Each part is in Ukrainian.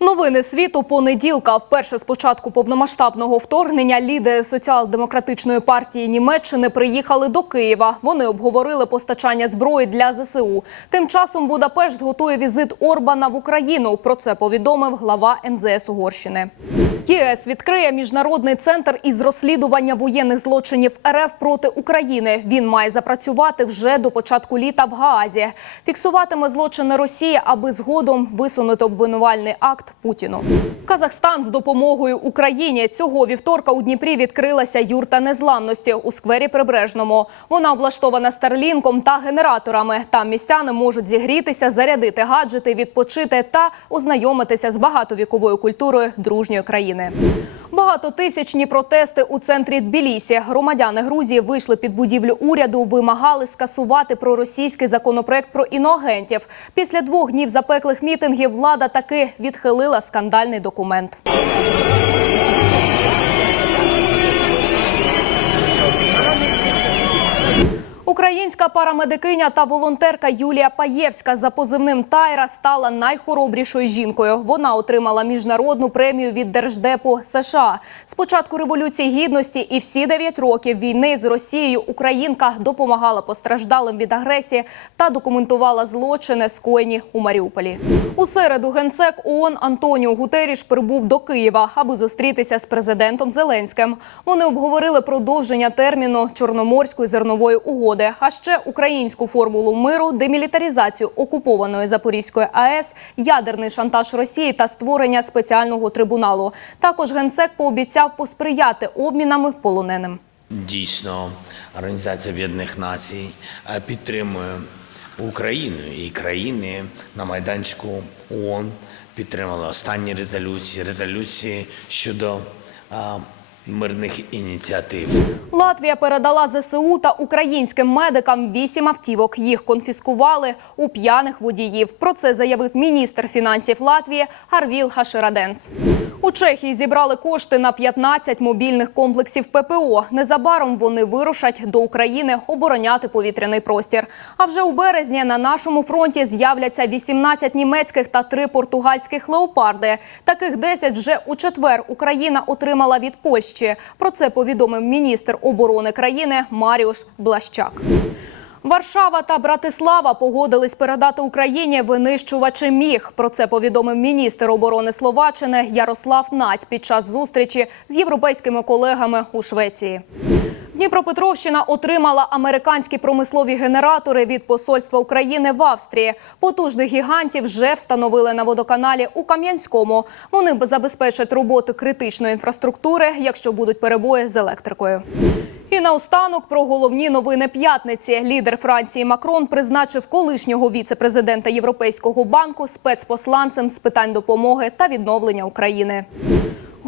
Новини світу понеділка. Вперше з початку повномасштабного вторгнення лідери соціал-демократичної партії Німеччини приїхали до Києва. Вони обговорили постачання зброї для ЗСУ. Тим часом Будапешт готує візит Орбана в Україну. Про це повідомив глава МЗС Угорщини. ЄС відкриє міжнародний центр із розслідування воєнних злочинів РФ проти України. Він має запрацювати вже до початку літа в Гаазі. Фіксуватиме злочини Росії, аби згодом висунути обвинувальний акт Путіну. Казахстан з допомогою Україні цього вівторка у Дніпрі відкрилася юрта незламності у сквері Прибережному. Вона облаштована старлінком та генераторами. Там містяни можуть зігрітися, зарядити гаджети, відпочити та ознайомитися з багатовіковою культурою дружньої країни. Багатотисячні протести у центрі Тбілісі. Громадяни Грузії вийшли під будівлю уряду, вимагали скасувати проросійський законопроект про іноагентів. Після двох днів запеклих мітингів влада таки відхилила скандальний документ. Українська парамедикиня та волонтерка Юлія Паєвська за позивним Тайра стала найхоробрішою жінкою. Вона отримала міжнародну премію від Держдепу США. З початку революції гідності і всі 9 років війни з Росією Українка допомагала постраждалим від агресії та документувала злочини, скоєні у Маріуполі. У середу генсек ООН Антоніо Гутеріш прибув до Києва, аби зустрітися з президентом Зеленським. Вони обговорили продовження терміну Чорноморської зернової угоди, а ще українську формулу миру, демілітаризацію окупованої Запорізької АЕС, ядерний шантаж Росії та створення спеціального трибуналу. Також генсек пообіцяв посприяти обмінами полоненим. Дійсно, Організація Об'єднаних Націй е, підтримує Україну і країни на майданчику ООН підтримали останні резолюції, резолюції щодо а, мирних ініціатив. Латвія передала ЗСУ та українським медикам вісім автівок. Їх конфіскували у п'яних водіїв. Про це заявив міністр фінансів Латвії Арвіл Хашираденс. У Чехії зібрали кошти на 15 мобільних комплексів ППО. Незабаром вони вирушать до України обороняти повітряний простір. А вже у березні на нашому фронті з'являться 18 німецьких та 3 португальських леопарди. Таких 10 вже у четвер Україна отримала від Польщі. Про це повідомив міністр оборони країни Маріуш Блащак. Варшава та Братислава погодились передати Україні винищувачі міг. Про це повідомив міністр оборони Словаччини Ярослав Нать під час зустрічі з європейськими колегами у Швеції. Дніпропетровщина отримала американські промислові генератори від посольства України в Австрії. Потужних гігантів вже встановили на водоканалі у Кам'янському. Вони забезпечать роботу критичної інфраструктури, якщо будуть перебої з електрикою. І наостанок про головні новини п'ятниці. Лідер Франції Макрон призначив колишнього віце-президента Європейського банку спецпосланцем з питань допомоги та відновлення України.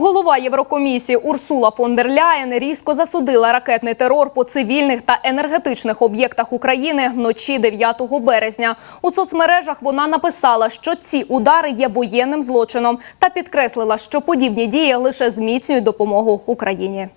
Голова Єврокомісії Урсула фон дер Ляєн різко засудила ракетний терор по цивільних та енергетичних об'єктах України вночі 9 березня. У соцмережах вона написала, що ці удари є воєнним злочином та підкреслила, що подібні дії лише зміцнюють допомогу Україні.